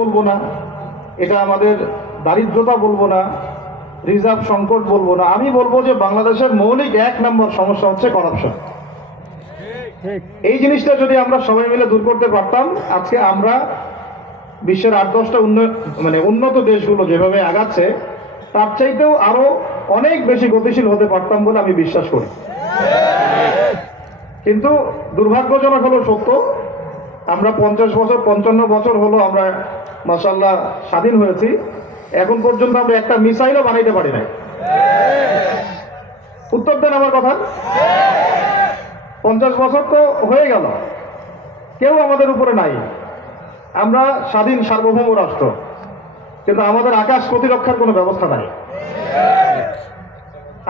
বলবো না, এটা আমাদের দারিদ্রতা বলবো না, রিজার্ভ সংকট বলবো না, আমি বলবো যে বাংলাদেশের মৌলিক 1 নম্বর সমস্যা হচ্ছে করাপশন। এই জিনিসটা যদি আমরা সবাই মিলে দূর করতে পারতাম, আজকে আমরা বিশ্বের 8-10টা উন্নত দেশগুলো যেভাবে আগাচ্ছে তার চাইতেও আরো অনেক বেশি গতিশীল হতে পারতাম বলে আমি বিশ্বাস করি। কিন্তু দুর্ভাগ্যজনক হলো সত্য, আমরা 50 বছর 55 বছর হলো আমরা মাশাআল্লাহ স্বাধীন হয়েছি, এখন পর্যন্ত আমরা একটা মিসাইলও বানাইতে পারি নাই। উত্তর দেন আমার কথা। 50 বছর তো হয়ে গেল, কেউ আমাদের উপরে নাই, আমরা স্বাধীন সার্বভৌম রাষ্ট্র, কিন্তু আমাদের আকাশ প্রতিরক্ষার কোনো ব্যবস্থা নাই,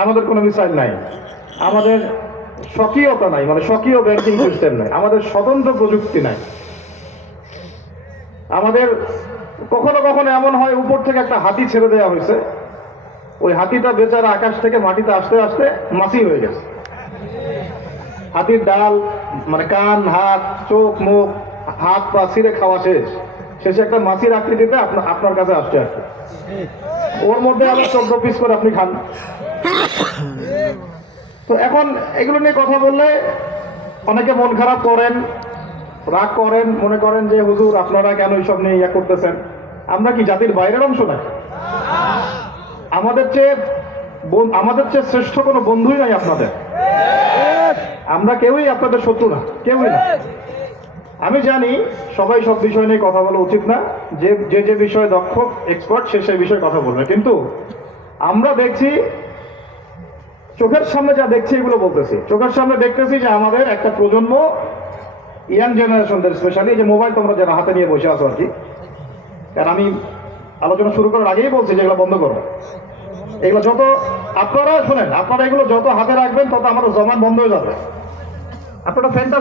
আমাদের কোনো মিসাইল নাই, আমাদের স্বকীয়তা নাই, মানে স্বকীয় ব্যাংকিং সিস্টেম নাই, আমাদের স্বতন্ত্র প্রযুক্তি নাই। আমাদের কখনো কখনো এমন হয় উপর থেকে একটা হাতি ছেড়ে দেওয়া হয়েছে, ওই হাতিটা বেচারা আকাশ থেকে মাটিতে আসতে আসতে মাছি হয়ে গেছে। হাতির ডাল মানে কান, হাত, চোখ, মুখ, হাত পা ছিঁড়ে খাওয়া শেষ, শেষে একটা মাছির আকৃতিতে আপনার কাছে আসছে আর কি। ওর মধ্যে আবার 14 পিস করে আপনি খান। তো এখন এগুলো নিয়ে কথা বললে অনেকে মন খারাপ করেন, রাগ করেন, মনে করেন যে হুজুর আপনারা কেন এইসব নিয়ে ইয়া করতেছেন। আমরা কি জাতির বাইরের অংশ না? আমাদের চেয়ে শ্রেষ্ঠ কোনো বন্ধুই নাই আপনাদের। আমরা কেউই আপনাদের শত্রু না, কেউই না। আমি জানি সবাই সব বিষয় নিয়ে কথা বলা উচিত না, যে বিষয়ে দক্ষ এক্সপার্ট সে সেই বিষয়ে কথা বলবে, কিন্তু আমরা দেখছি, চোখের সামনে যা দেখছি এগুলো বলতেছি, চোখের সামনে দেখতেছি যে আমাদের একটা প্রজন্ম, ইয়াং জেনারেশনদের স্পেশালি, যে মোবাইল তোমরা যারা হাতে নিয়ে বসে আছো আর কি, কারণ আমি আলোচনা শুরু করার আগেই বলছি যে এগুলো বন্ধ করো। এগুলো যত আপনারা শোনেন, আপনারা এগুলো যত হাতে রাখবেন তত আমাদের জমান বন্ধ হয়ে যাবে। আপনারা ফ্যানটা